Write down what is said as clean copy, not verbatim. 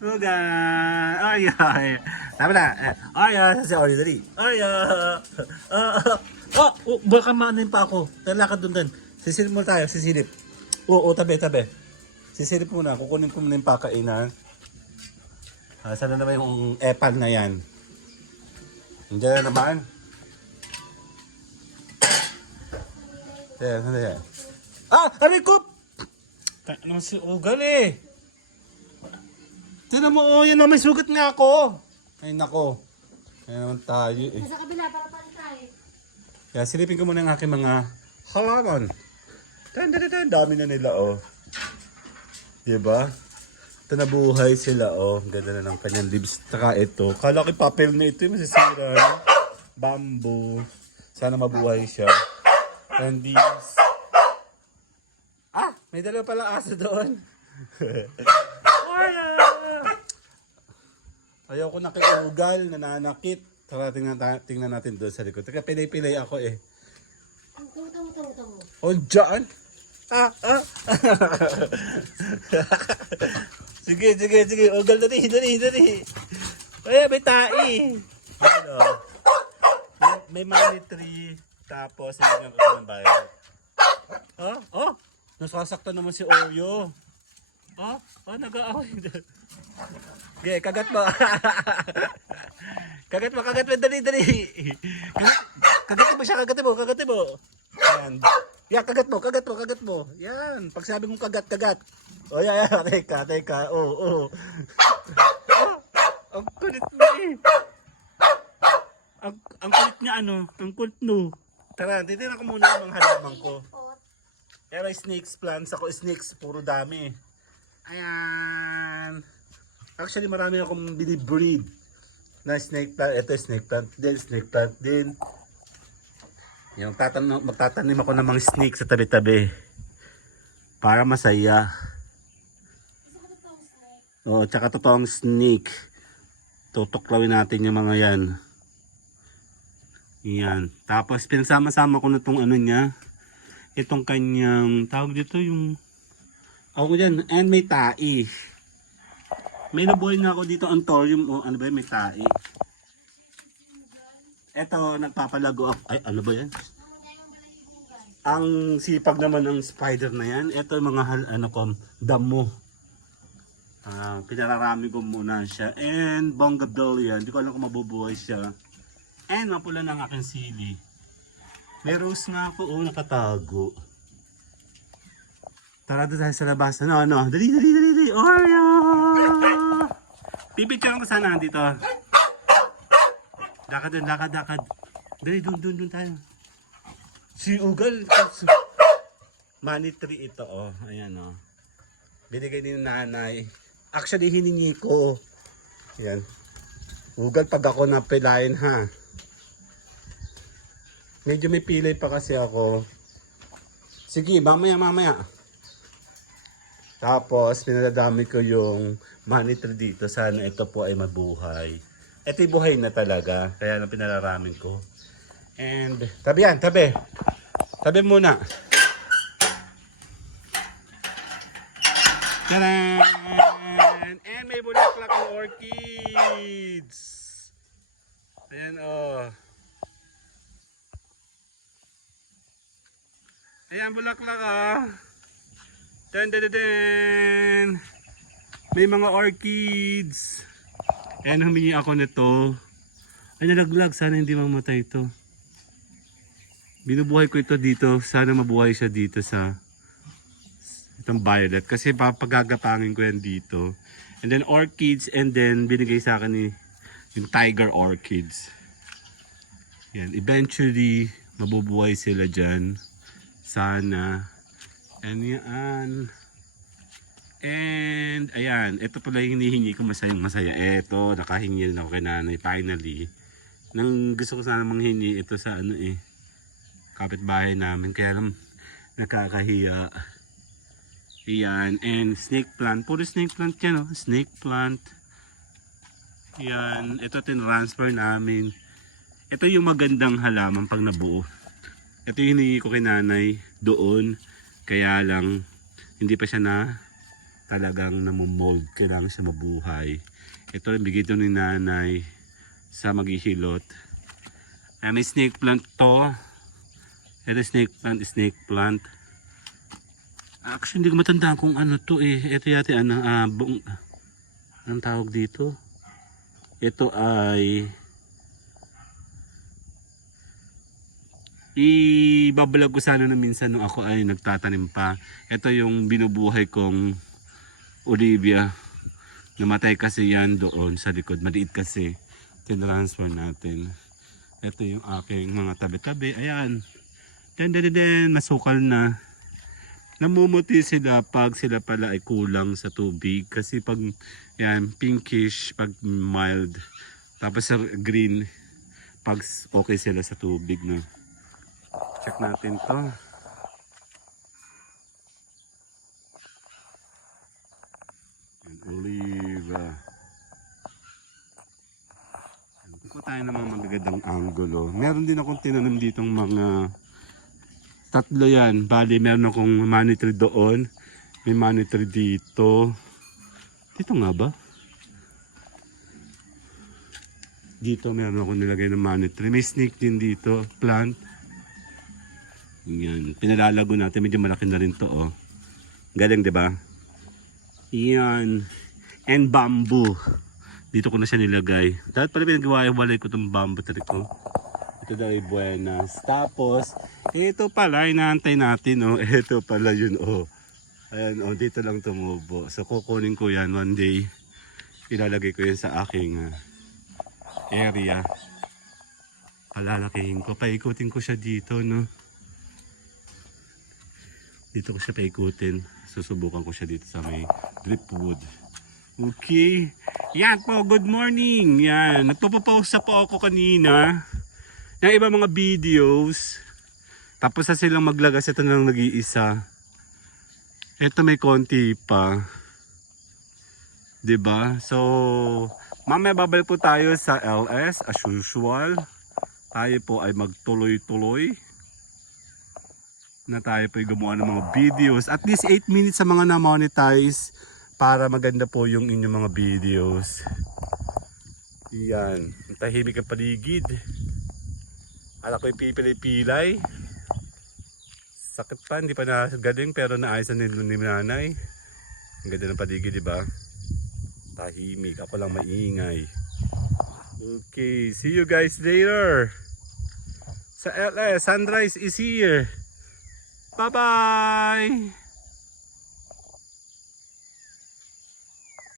Ugan! Ay, ay. Tama na. Ay, si Ori, dali. Ay, baka maanin pa ako. Talakad doon din. Sisilip muna tayo, sisilip. Oo, tabi, tabi. Sisilip muna, kukunin ko muna yung pakainan. Sana naman yung epal na yan. Nandiyan na naman. Ayan, ayan. Aray ko! Ano si Ugal eh? Tinan mo, oh, yan o, may sugat nga ako. Ay, nako. Ayan naman tayo eh. Sa kabila, para palit tayo. Kaya silipin ko muna ang aking mga halaman. Dami na nila, oh. Diba? Ito nabuhay sila, oh. Ganda na ng kanyang leaves. Taka ito. Kala ko papel na ito, masisira. No? Bamboo. Sana mabuhay siya. And these. May dalawa pala aso doon. Ayaw ko nakiugal, nananakit. Tara, tingnan natin doon sa likod. Teka, pilay-pilay ako eh. Tamo. Oh, dyan? Sige. Ugal, dali. Ay, may tai. Ano? May money tree. Tapos, hindi nga ko ng bayan. Nasasaktan naman si Oreo. Nag-aaway doon. Okay, kagat mo. Kagat mo, dali. Kagat mo. Yan. Yeah, kagat mo. Yan, pag sabi kong kagat. Oh, yeah, teka. Oh. Ang kulit mo eh. Ang kulit niya ang kulit no. Tara, titignan ko muna yung mga halaman ko. Pero snakes plants ako, snakes, puro dami. Ayan. Actually, marami akong binibreed na snake plant. Ito snake plant din. Yung magtatanim ako ng mga snake sa tabi-tabi. Para masaya. Oo, tsaka totoong snake. Tutuklawin natin yung mga yan. Yan. Tapos, pinagsama-sama ko na itong ano niya. Itong kanyang, tawag dito yung, ako dyan, and may tai. May nabuhay na ako dito, anthurium, o ano ba yun, may tai. Eto, nagpapalago ako, ay ano ba yan? Ang sipag naman ng spider na yan, eto mga damo. Pinararami ko muna siya, and bongabilla, hindi ko alam kung mabubuhay siya. And mapula ng aking sili. May rose nga ako, nakatago. Tara doon tayo sa labas. Dali. Oreo! Pipicturean ko sana dito. Lakad. Dali, doon tayo. Si Ugal. Money tree ito, oh. Ayan, oh. Binigay din ng nanay. Actually, hiningi ko. Ayan. Ugal, pag ako napilayan, ha. Medyo may pilay pa kasi ako. Sige, mamaya. Tapos, pinadadami ko yung money tree dito. Sana ito po ay mabuhay. Ito'y buhay na talaga. Kaya na pinararamin ko. And, tabi. Tabi muna. Taran! And may bulaklak ng orchids. Ayan, oh. Ayan, bulaklak ah. Dan. May mga orchids. Ayan, humingi ako nito. Ay, nalaglag. Sana hindi mamatay ito. Binubuhay ko ito dito. Sana mabuhay siya dito sa itong violet. Kasi papagagapangin ko yan dito. And then orchids. And then binigay sa akin yung tiger orchids. Yan. Eventually, mabubuhay sila dyan. Sana. And yan. And ayan, ito pala yung hinihingi ko, masaya. Ito, nakahingi na ako kay nanay finally. Nang gusto ko sana manghingi ito sa kapitbahay namin, kaya lang nakakahiya. Ayan, and snake plant, puro snake plant yan, oh. Snake plant. Ayan, ito tinransfer namin. Ito yung magandang halaman pag nabuo. Ito yung hinihingi ko kay nanay doon. Kaya lang, hindi pa siya talagang namumold, kailangan siya mabuhay. Ito rin bigay ito ni nanay sa maghihilot. May snake plant to. Ito snake plant. Actually hindi ko matandaan kung ano to eh. Ito yata anong tawag dito? Ito ay ibabalag ko sana na minsan nung ako ay nagtatanim pa. Ito yung binubuhay kong Olivia. Namatay kasi yan doon sa likod. Maliit kasi. Tinransfer natin. Ito yung aking mga tabi-tabi. Ayan. Masukal na. Namumuti sila pag sila pala ay kulang sa tubig. Kasi pag yan, pinkish, pag mild. Tapos green, pag okay sila sa tubig na. Check natin to. Oliva. Kung tayo ng mga magagandang angulo. Meron din akong tinanim ditong mga tatlo yan. Bali, meron akong money tree doon. May money tree dito. Dito nga ba? Dito meron akong nilagay ng money tree. May snake din dito. Plant. Yan. Pinalalago natin. Medyo malaki na rin to. Oh. Galing, di ba? Yan. And bamboo. Dito ko na siya nilagay. Dahil pala pinagawa-walay ko itong bamboo tree ko. Ito daw ay buenas. Tapos, ito pala, inaantay natin. Oh. Ito pala yun. Oh. Ayan, oh, dito lang tumubo. So, kukunin ko yan one day. Ilalagay ko yan sa aking area. Palalakihin ko. Paikutin ko siya dito, no? Dito ko siya paikutin. Susubukan ko siya dito sa may dripwood. Okay. Yan po, good morning. Yan, nagpapapausa po ako kanina ng iba mga videos. Tapos na silang maglagas. Ito na lang nag-iisa. Ito may konti pa. 'Di ba? So, mamaya babalik po tayo sa LS as usual. Tayo po ay magtuloy-tuloy na tayo po ay gumawa ng mga videos. At least 8 minutes sa mga na-monetize para maganda po yung inyong mga videos. Yan. Tahimik ang paligid. Alam ko yung pipilay-pilay. Sakit pa, hindi pa nagaling pero naayos na ni nanay. Ang ganda ng paligid, di ba? Tahimik, ako lang maingay. Okay, see you guys later. Sa LS, sunrise is here. Bye-bye!